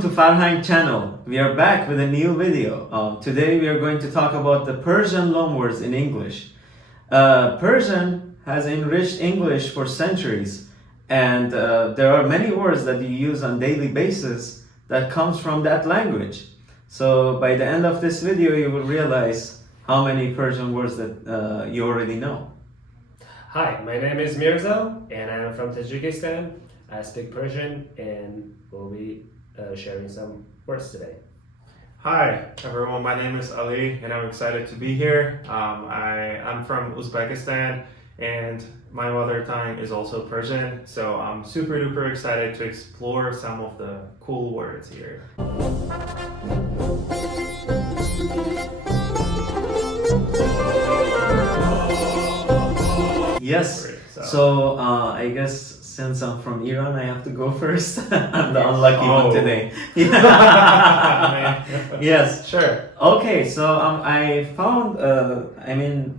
Welcome to Farhang channel. We are back with a new video. Today we are going to talk about the Persian loanwords in English. Persian has enriched English for centuries, and there are many words that you use on daily basis that comes from that language. So by the end of this video you will realize how many Persian words that you already know. Hi, my name is Mirza and I'm from Tajikistan. I speak Persian and we'll be sharing some words today. Hi everyone, my name is Ali and I'm excited to be here. I'm from Uzbekistan and my mother tongue is also Persian, so I'm super duper excited to explore some of the cool words here. Yes, so I guess since I'm from Iran, I have to go first. I'm the unlucky one today. Yes. Sure. Okay, so I found,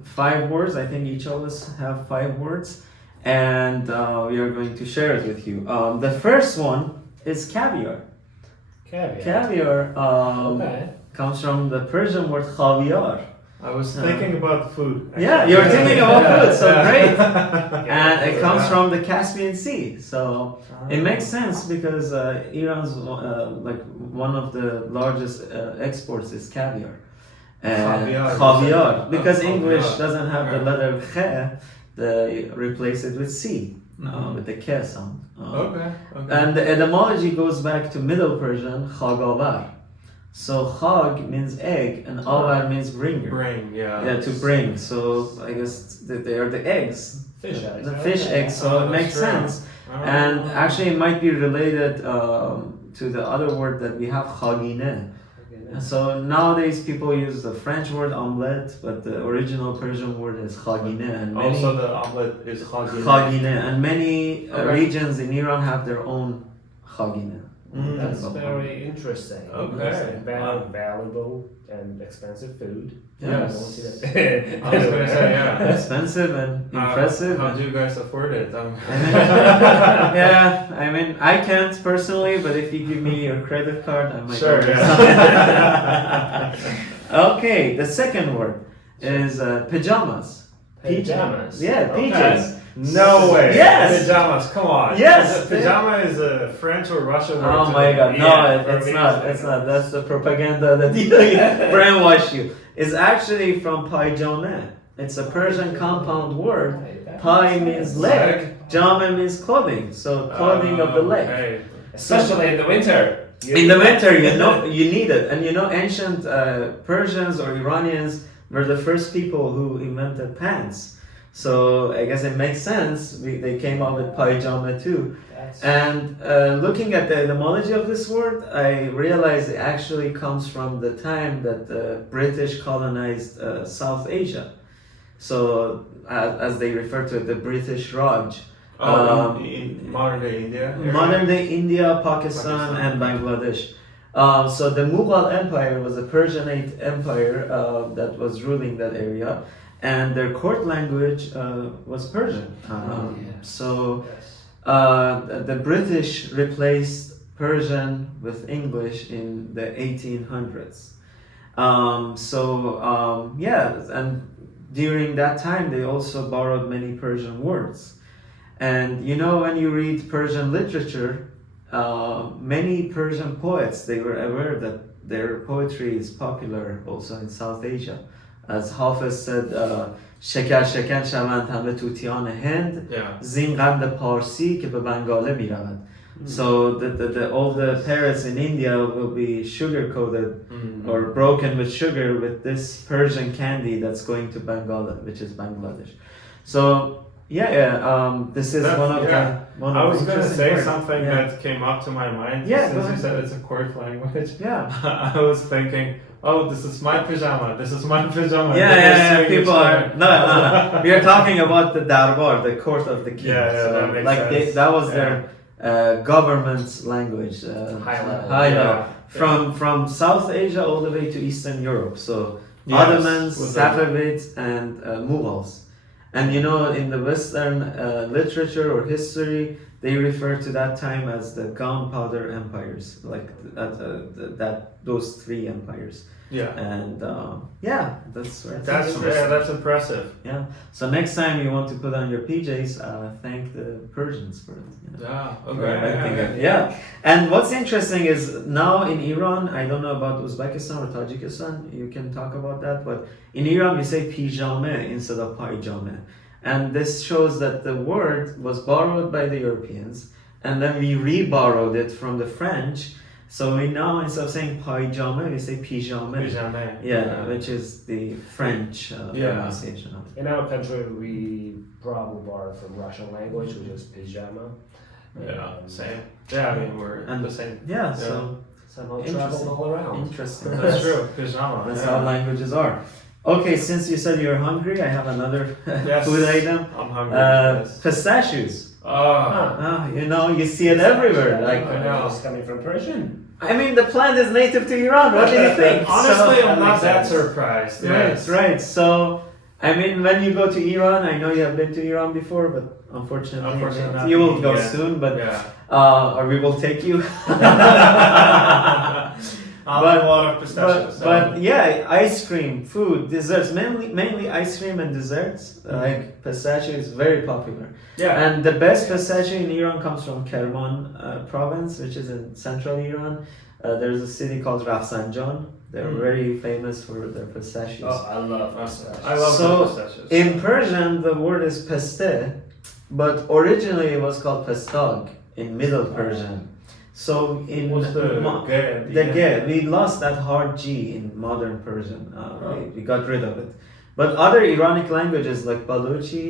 5 words. I think each of us have 5 words. And we are going to share it with you. The first one is caviar. Caviar. Caviar comes from the Persian word caviar. I was thinking about food. Actually. Yeah, you're thinking about food, so great. And it comes from the Caspian Sea, so it makes sense because Iran's like one of the largest exports is caviar. Caviar, because English doesn't have the letter kh, they replace it with c, with the k sound. Okay. And the etymology goes back to Middle Persian khagavar. So khag means egg and avar means bringer. Bring, yeah. Yeah, to bring. So I guess they are the eggs. Fish eggs. The fish eggs, so it makes sense. And actually it might be related to the other word that we have, khagine. So nowadays people use the French word omelette, but the original Persian word is khagine. And many, also the omelette is khagine. Khagine. And many regions in Iran have their own khagine. That's very interesting. Okay. It's very valuable and expensive food. Yes. I was gonna say, yeah. Expensive and impressive. How do you guys afford it? Yeah, I mean, I can't personally, but if you give me your credit card, I might. Sure, yeah. Okay, the second word is pajamas. Pajamas. Yeah, Okay. PJs. No way. Yes. Pajamas, come on. Yes. Pajama is a French or Russian word. Oh my god, no, it's not. It's not. That's the propaganda that brainwash you. It's actually from pajama. It's a Persian compound word. Pai means leg, jama means clothing. So clothing of the leg. Okay. Especially in the winter. In the winter, you need it. And ancient Persians or Iranians were the first people who invented pants. So I guess it makes sense. They came up with pajama too. And looking at the etymology of this word, I realized it actually comes from the time that the British colonized South Asia. So as they refer to it, the British Raj. In modern day India? Modern day India, Pakistan, and Bangladesh. So the Mughal Empire was a Persianate empire that was ruling that area. And their court language was Persian. So the British replaced Persian with English in the 1800s. And during that time they also borrowed many Persian words. And when you read Persian literature, many Persian poets, they were aware that their poetry is popular also in South Asia. As Hafiz said, شکر شکن شوند همه توتیان هند زین قند پارسی که به بنگاله می رود. So all the parrots in India will be sugar coated or broken with sugar with this Persian candy that's going to Bengala, which is Bangladesh. So this is one of I was going to say words. something that came up to my mind since you said it's a court language. Yeah. I was thinking, oh, this is my pajama. This is my pajama. Yeah. People are no. We are talking about the darbar, the court of the king. That makes sense. That was their government's language. High level. From South Asia all the way to Eastern Europe. So Ottomans, Safavids, and Mughals. And you know, in the Western literature or history, they refer to that time as the gunpowder empires, like those three empires. Yeah. And yeah, that's That's impressive. yeah. So next time you want to put on your PJs, thank the Persians for it. You know? Yeah. For Okay. inventing it. Yeah. And what's interesting is now in Iran, I don't know about Uzbekistan or Tajikistan, you can talk about that, but in Iran we say pijame instead of pajame. And this shows that the word was borrowed by the Europeans, and then we re-borrowed it from the French. So we now, instead of saying pajama, we say pijame. Pijame. Yeah, which is the French pronunciation of it. In our country, we probably borrowed from Russian language, which is pajama. Yeah. Same. Yeah. I mean, we're And the same. Yeah, so Somehow Interesting. traveled all around. interesting. That's true. Pajama. That's yeah. how languages are. Okay, since you said you're hungry, I have another Yes. food item. I'm hungry. Yes. Pistachios. Oh. You know, you see it everywhere. Like, I know. It's coming from Persian. I mean, the plant is native to Iran. What do you think? Honestly, So- I'm not makes that sense. surprised. Right, Yes. right. So, I mean, when you go to Iran, I know you have been to Iran before, but unfortunately not you will go yet. soon. But Yeah. or we will take you. I'll have a lot of pistachios. But yeah, ice cream, food, desserts, mainly ice cream and desserts. Like pistachio is very popular. yeah. And the best pistachio in Iran comes from Kerman province, which is in central Iran. There's a city called Rafsanjan. They're very famous for their pistachios. Oh, I love pistachios. I love So, the pistachios. In Persian, the word is peste, but originally it was called pestag in Middle Persian. So in What's the ge at the end? ge, we lost that hard G in modern Persian. We got rid of it. But other Iranic languages like Balochi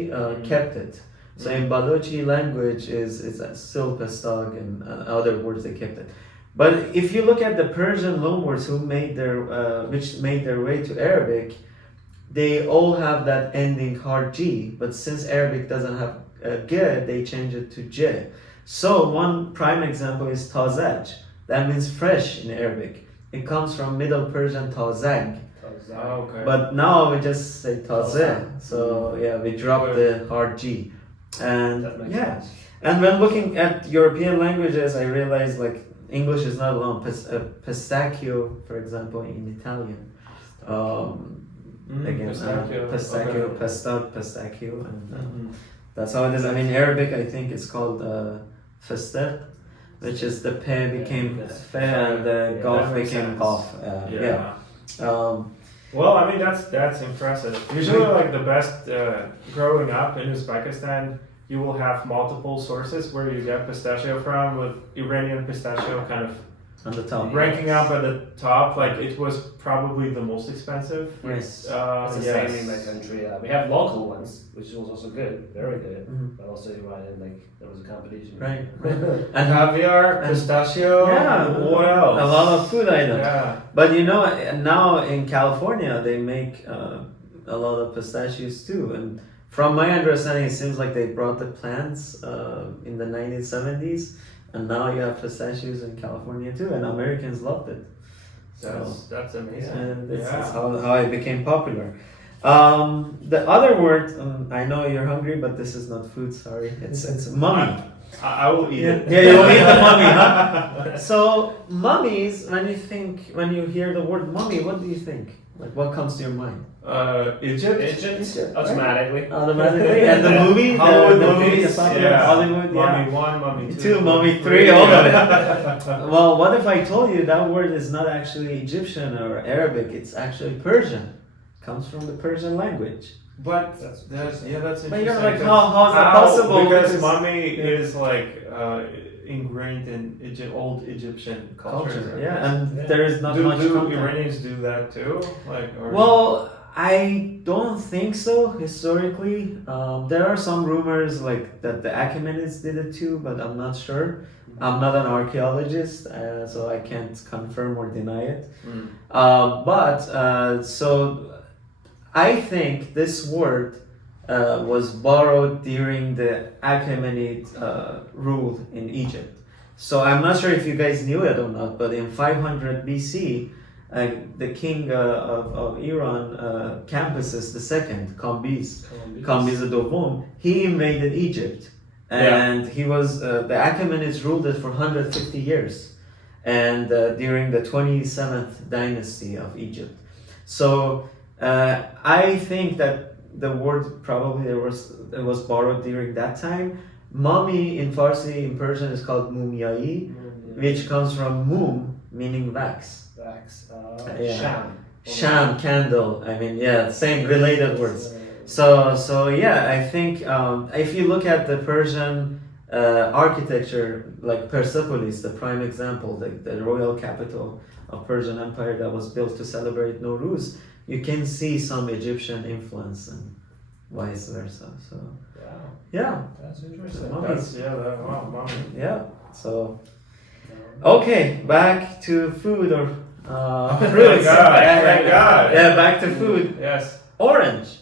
kept it. So in Balochi language is still pestag and other words they kept it. But if you look at the Persian loanwords who made which made their way to Arabic, they all have that ending hard G. But since Arabic doesn't have ge, they change it to j. So one prime example is tazaj. That means fresh in Arabic. It comes from Middle Persian tazag. Oh, okay. But now we just say taze. So yeah, we drop the hard G. And That makes yeah. sense. And when looking at European languages, I realized like English is not alone. Pistachio, for example, in Italian. Again, pistachio, okay. pestag, pistachio, and Mhm. that's how it is. I mean, Arabic, I think it's called fester, which is the pe became fe and the Yeah, golf that makes became sense. golf. Yeah. Yeah. Well, I mean that's impressive. Usually, like the best growing up in Uzbekistan, you will have multiple sources where you get pistachio from. With Iranian pistachio kind of On the top. ranking up at the top, like it was probably the most expensive. Yes. It's the Yes. same in my country. We have local ones, which was also good, very good. Mhm. But also, you're right, and like there was a competition. Right. And caviar, pistachio. Yeah. What else? A lot of food items. Yeah. But you know, now in California, they make a lot of pistachios too. And from my understanding, it seems like they brought the plants in the 1970s. And now you have pistachios in California too. And Americans loved it. So, That's amazing. and this Yeah. is how it became popular. The other word, I know you're hungry, but this is not food, sorry. It's mummy. I will eat it. Yeah, you'll eat the mummy, huh? So mummies, when you hear the word mummy, what do you think? Like, what comes to your mind? Egypt. Egypt, automatically. Automatically, and the movie, Hollywood the movies, the popular yeah. Hollywood, Mummy yeah. 1, Mummy 2, Two, Mummy 3, all of it. Well, what if I told you that word is not actually Egyptian or Arabic? It's actually Persian. Comes from the Persian language. But That's- that's interesting. But you're like, how's that possible? Because Because- mummy yeah. is like ingrained in old Egyptian culture. Yeah, and Yeah. there is not do much content. Iranians do that too? Like, or Well, I don't think so historically. There are some rumors like that the Achaemenids did it too, but I'm not sure. I'm not an archaeologist, so I can't confirm or deny it. Mm. So I think this word was borrowed during the Achaemenid rule in Egypt. So I'm not sure if you guys knew it or not, but in 500 BC, The king of Iran, Cambyses II, Cambyses دوم, he invaded Egypt, and he was the Achaemenids ruled it for 150 years, and during the 27th dynasty of Egypt. So I think that the word probably it was borrowed during that time. Mummy in Farsi, in Persian, is called mumyai, which comes from mum, meaning wax. Sham, candle. I mean, same related words. So yeah, I think if you look at the Persian architecture, like Persepolis, the prime example, the royal capital of Persian Empire that was built to celebrate Nowruz, you can see some Egyptian influence and vice versa. So yeah, that's interesting. Mummy. Yeah. So okay, back to food or fruits. Thank God. Yeah, back to food. Yes. Orange.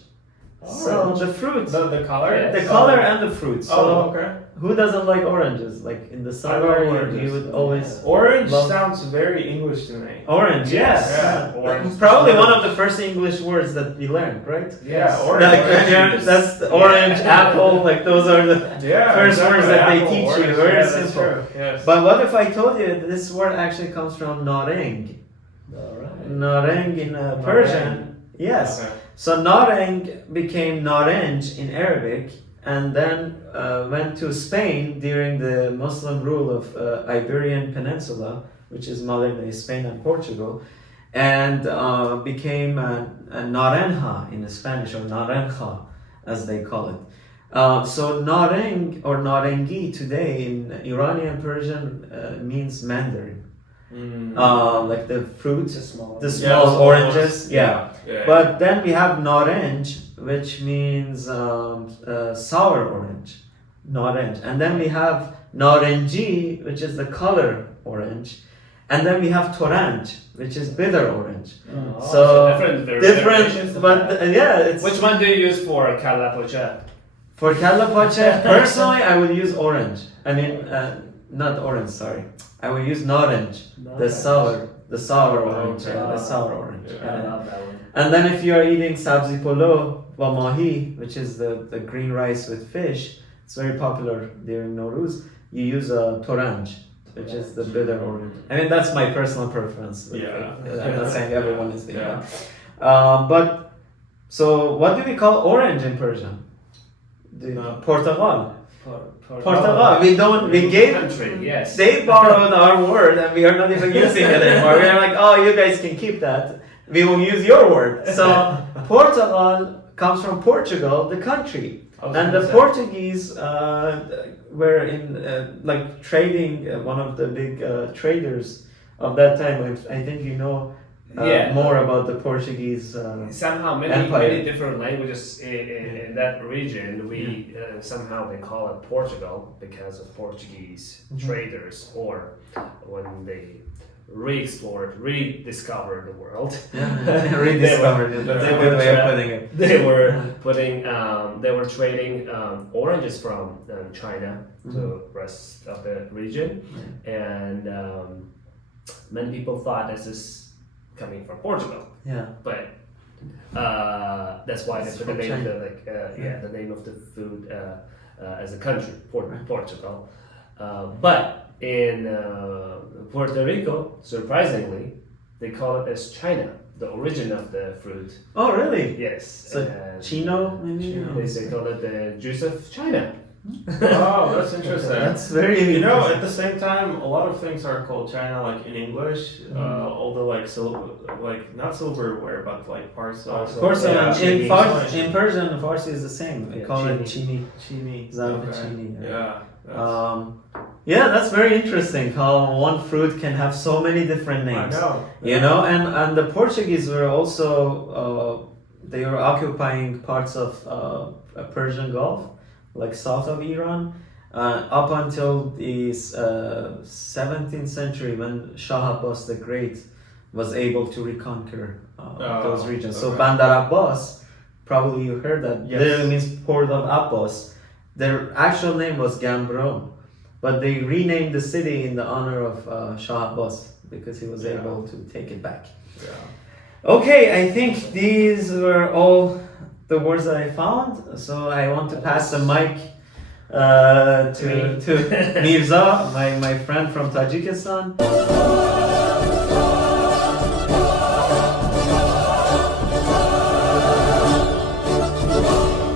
So the fruit, The color. the color and the fruit. So okay. who doesn't like oranges? Like in the summer, you would always Orange love- sounds very English to me. orange. Yeah. Like, probably one of the first English words that we learned, right? Yeah, Like, that's the orange, apple. Like those are the first words that they teach you. Very simple. Yes. But what if I told you this word actually comes from nareng? Nareng in Persian. Yes. Okay. So nareng became naranj in Arabic, and then went to Spain during the Muslim rule of Iberian Peninsula, which is modern day Spain and Portugal, and became a naranja in Spanish, or naranja as they call it. So nareng or narengi today in Iranian Persian means mandarin. Like the fruit, the small oranges, But then we have naranj, which means sour orange, naranj. And then we have naranji, which is the color orange. And then we have toranj, which is bitter orange. So different, but it's... Which one do you use for kalapocha? For kalapocha, personally, I would use orange. I mean, not orange, sorry. I would use naranj, the sour orange. The sour orange. I love that one. And then if you are eating sabzi polo wa mahi, which is the green rice with fish, it's very popular during Nowruz, you use a toranj, which is the bitter orange. I mean, that's my personal preference. I'm not saying everyone is doing that. But, so what do we call orange in Persian? Portagal. Portagal. We gave, country, yes. They borrowed our word and we are not even using it anymore. We are like, oh, you guys can keep that. We will use your word. So Portugal comes from Portugal, the country. And the Portuguese were in like trading, one of the big traders of that time. I think you know more about the Portuguese somehow many different languages in that region. We somehow they call it Portugal because of Portuguese traders, or when they rediscovered the world. Rediscovered it. That's a good way of putting it. They were trading oranges from China to the rest of the region, and many people thought this is coming from Portugal. But that's why they put the name of the name of the food as a country, Portugal. But in Puerto Rico, surprisingly, they call it as China, the origin of the fruit. Oh, really? Yes. So Chino, maybe? They call it the juice of China. Oh, that's interesting. That's very. You know, at the same time, a lot of things are called China, like in English. All the like not silverware, but like porcelain. In Persian, Farsi is the same. They call it chini. Chini. That's very interesting how one fruit can have so many different names. I know. You know, and the Portuguese were also they were occupying parts of Persian Gulf, like south of Iran, up until the 17th century when Shah Abbas the Great was able to reconquer those regions. So Bandar Abbas, probably you heard that, literally means port of Abbas. Their actual name was Gambrom, but they renamed the city in the honor of Shah Abbas because he was Yeah. able to take it back. Yeah. Okay, I think these were all the words that I found. So I want to pass the mic to Mirza, my friend from Tajikistan.